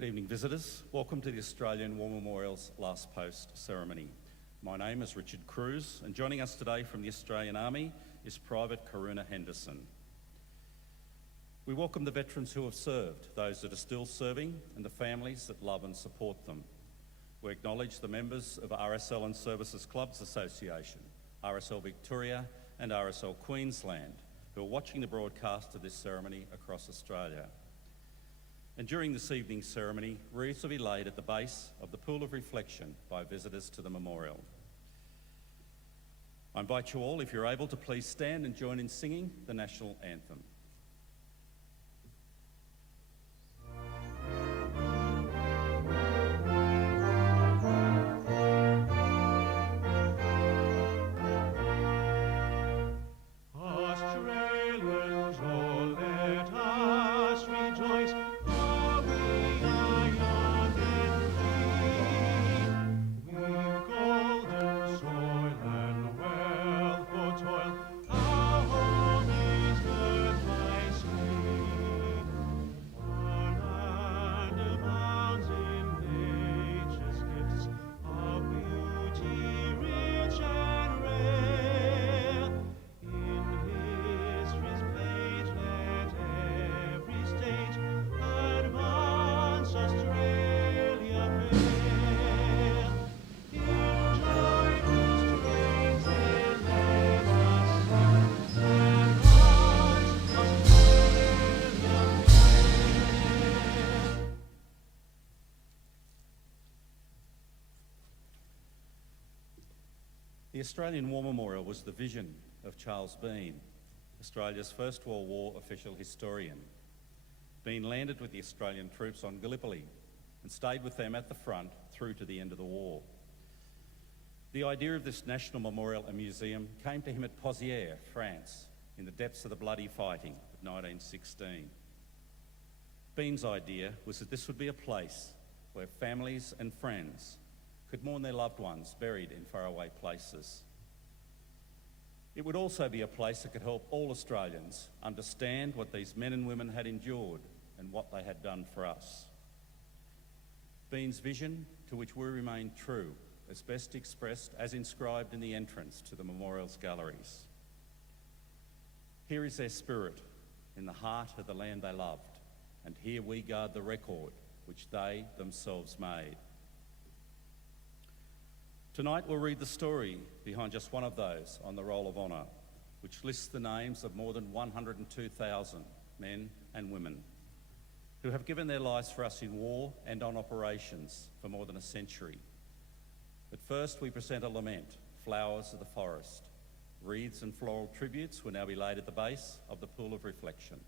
Good evening, visitors. Welcome to the Australian War Memorial's Last Post ceremony. My name is Richard Cruz, and joining us today from the Australian Army is Private Karuna Henderson. We welcome the veterans who have served, those that are still serving, and the families that love and support them. We acknowledge the members of RSL Services Clubs Association, RSL Victoria and RSL Queensland, who are watching the broadcast of this ceremony across Australia. And during this evening's ceremony, wreaths will be laid at the base of the Pool of Reflection by visitors to the memorial. I invite you all, if you're able, to please stand and join in singing the National Anthem. The Australian War Memorial was the vision of Charles Bean, Australia's First World War official historian. Bean landed with the Australian troops on Gallipoli and stayed with them at the front through to the end of the war. The idea of this national memorial and museum came to him at Pozières, France, in the depths of the bloody fighting of 1916. Bean's idea was that this would be a place where families and friends could mourn their loved ones buried in faraway places. It would also be a place that could help all Australians understand what these men and women had endured and what they had done for us. Bean's vision, to which we remain true, is best expressed as inscribed in the entrance to the memorial's galleries. Here is their spirit, in the heart of the land they loved, and here we guard the record which they themselves made. Tonight we'll read the story behind just one of those on the Roll of Honour, which lists the names of more than 102,000 men and women who have given their lives for us in war and on operations for more than a century. But first we present a lament, Flowers of the Forest. Wreaths and floral tributes will now be laid at the base of the Pool of Reflection.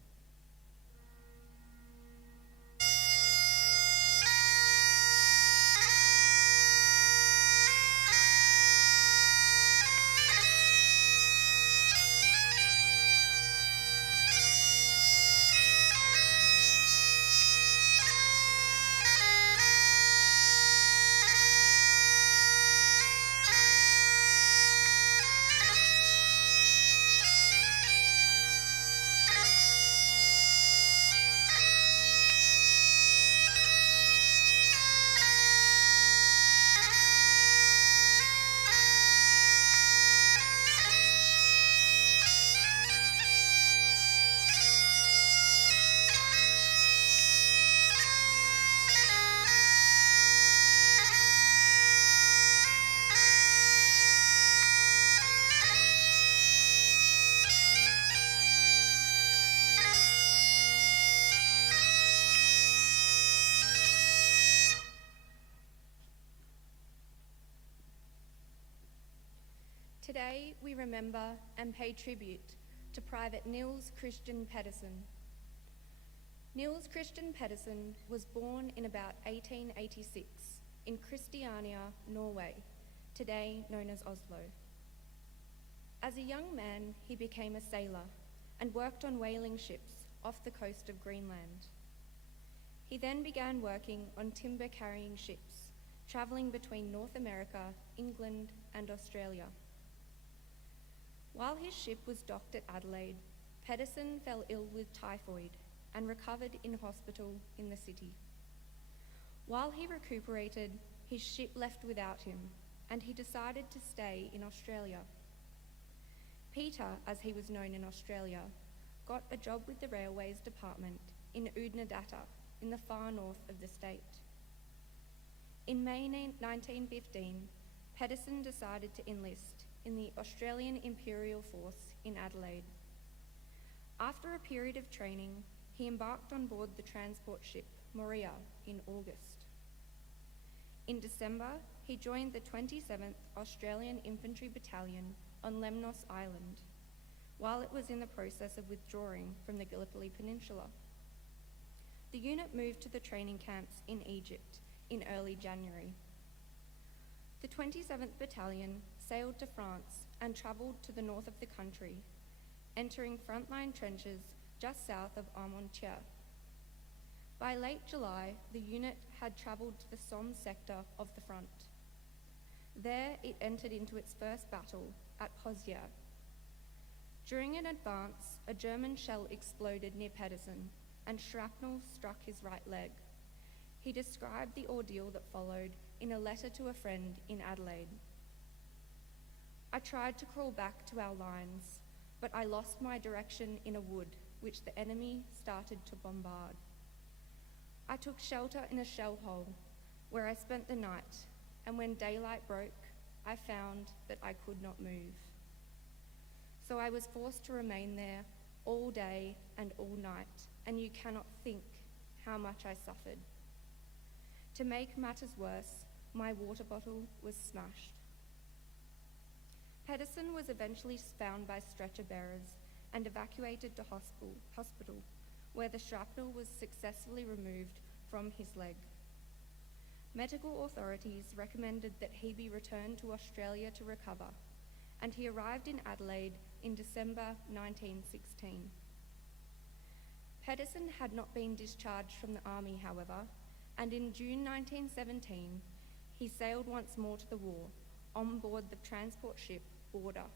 Today, we remember and pay tribute to Private Nils Pedersen. Nils Pedersen was born in about 1886 in Christiania, Norway, today known as Oslo. As a young man, he became a sailor and worked on whaling ships off the coast of Greenland. He then began working on timber-carrying ships, travelling between North America, England, and Australia. While his ship was docked at Adelaide, Pedersen fell ill with typhoid and recovered in hospital in the city. While he recuperated, his ship left without him, and he decided to stay in Australia. Peter, as he was known in Australia, got a job with the Railways Department in Oodnadatta, in the far north of the state. In May 1915, Pedersen decided to enlist in the Australian Imperial Force in Adelaide. After a period of training, he embarked on board the transport ship Moria in August. In December, he joined the 27th Australian Infantry Battalion on Lemnos Island, while it was in the process of withdrawing from the Gallipoli Peninsula. The unit moved to the training camps in Egypt in early January. The 27th Battalion sailed to France and travelled to the north of the country, entering frontline trenches just south of Armentières. By late July, the unit had travelled to the Somme sector of the front. There, it entered into its first battle at Pozières. During an advance, a German shell exploded near Pedersen, and shrapnel struck his right leg. He described the ordeal that followed in a letter to a friend in Adelaide. "I tried to crawl back to our lines, but I lost my direction in a wood which the enemy started to bombard. I took shelter in a shell hole where I spent the night, and when daylight broke, I found that I could not move. So I was forced to remain there all day and all night, and you cannot think how much I suffered. To make matters worse, my water bottle was smashed." Pedersen was eventually found by stretcher bearers and evacuated to hospital, where the shrapnel was successfully removed from his leg. Medical authorities recommended that he be returned to Australia to recover, and he arrived in Adelaide in December 1916. Pedersen had not been discharged from the army, however, and in June 1917, he sailed once more to the war on board the transport ship Border.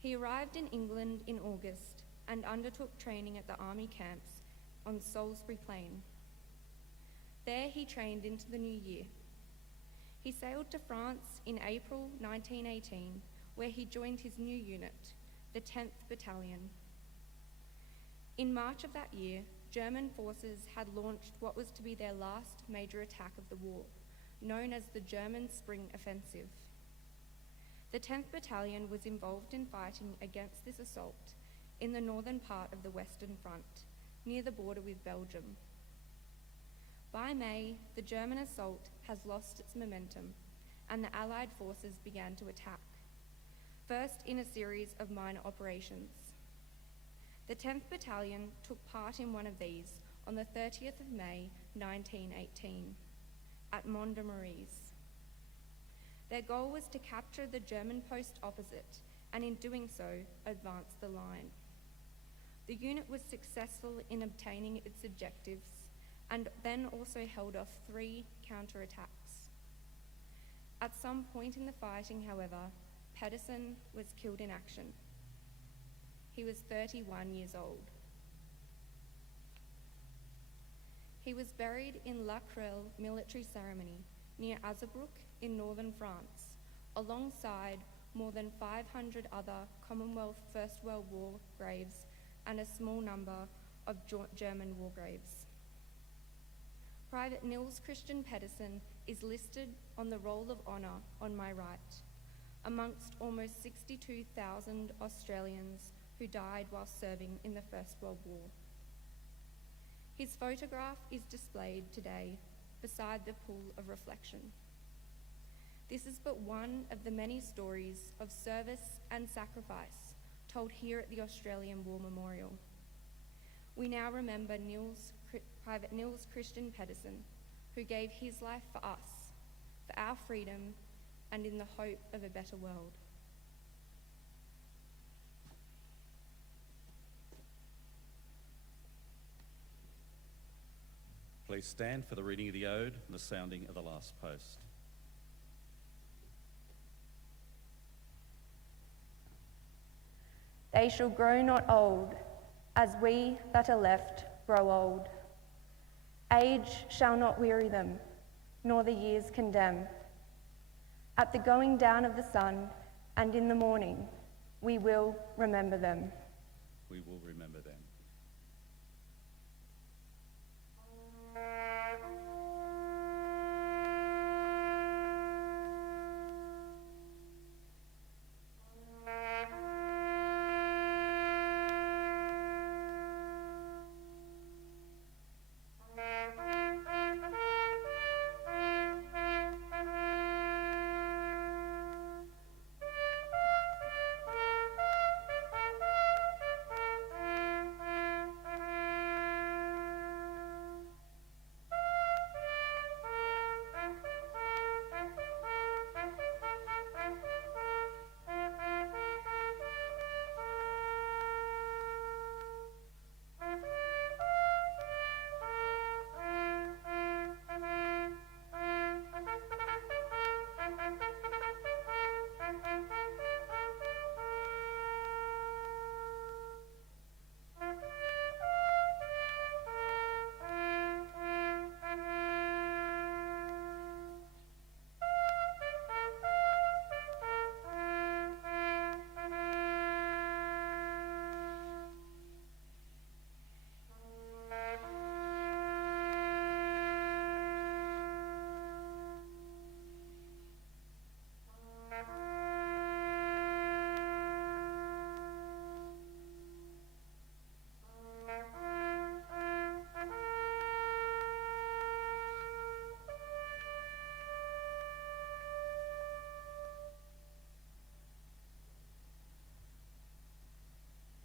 He arrived in England in August and undertook training at the army camps on Salisbury Plain. There he trained into the new year. He sailed to France in April 1918, where he joined his new unit, the 10th Battalion. In March of that year, German forces had launched what was to be their last major attack of the war, known as the German Spring Offensive. The 10th Battalion was involved in fighting against this assault in the northern part of the Western Front, near the border with Belgium. By May, the German assault has lost its momentum, and the Allied forces began to attack, first in a series of minor operations. The 10th Battalion took part in one of these on the 30th of May 1918 at Mont de Maurice. Their goal was to capture the German post opposite, and in doing so, advance the line. The unit was successful in obtaining its objectives and then also held off 3 counterattacks. At some point in the fighting, however, Pedersen was killed in action. He was 31 years old. He was buried in La Crelle military ceremony near Azebrook in northern France, alongside more than 500 other Commonwealth First World War graves and a small number of German war graves. Private Nils Christian Pedersen is listed on the Roll of Honour on my right, amongst almost 62,000 Australians who died while serving in the First World War. His photograph is displayed today beside the pool of reflection. This is but one of the many stories of service and sacrifice told here at the Australian War Memorial. We now remember Private Nils Christian Pedersen, who gave his life for us, for our freedom, and in the hope of a better world. Please stand for the reading of the ode and the sounding of the last post. They shall grow not old, as we that are left grow old. Age shall not weary them, nor the years condemn. At the going down of the sun and in the morning, we will remember them. We will remember them.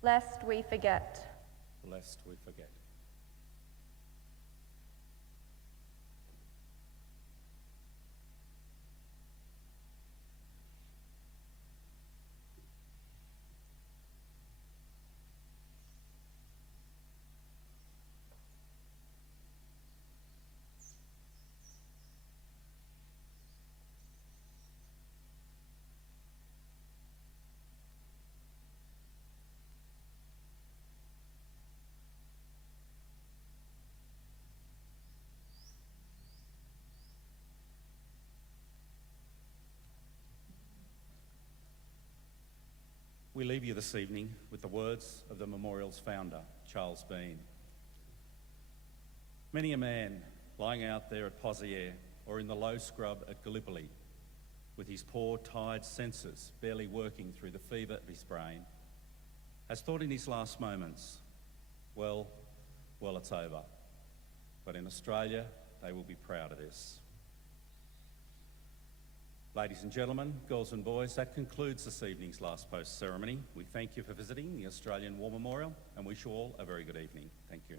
Lest we forget. Lest we forget. We leave you this evening with the words of the memorial's founder, Charles Bean. Many a man lying out there at Pozières or in the low scrub at Gallipoli, with his poor, tired senses barely working through the fever of his brain, has thought in his last moments, well, it's over. But in Australia, they will be proud of this. Ladies and gentlemen, girls and boys, that concludes this evening's last post ceremony. We thank you for visiting the Australian War Memorial and wish you all a very good evening. Thank you.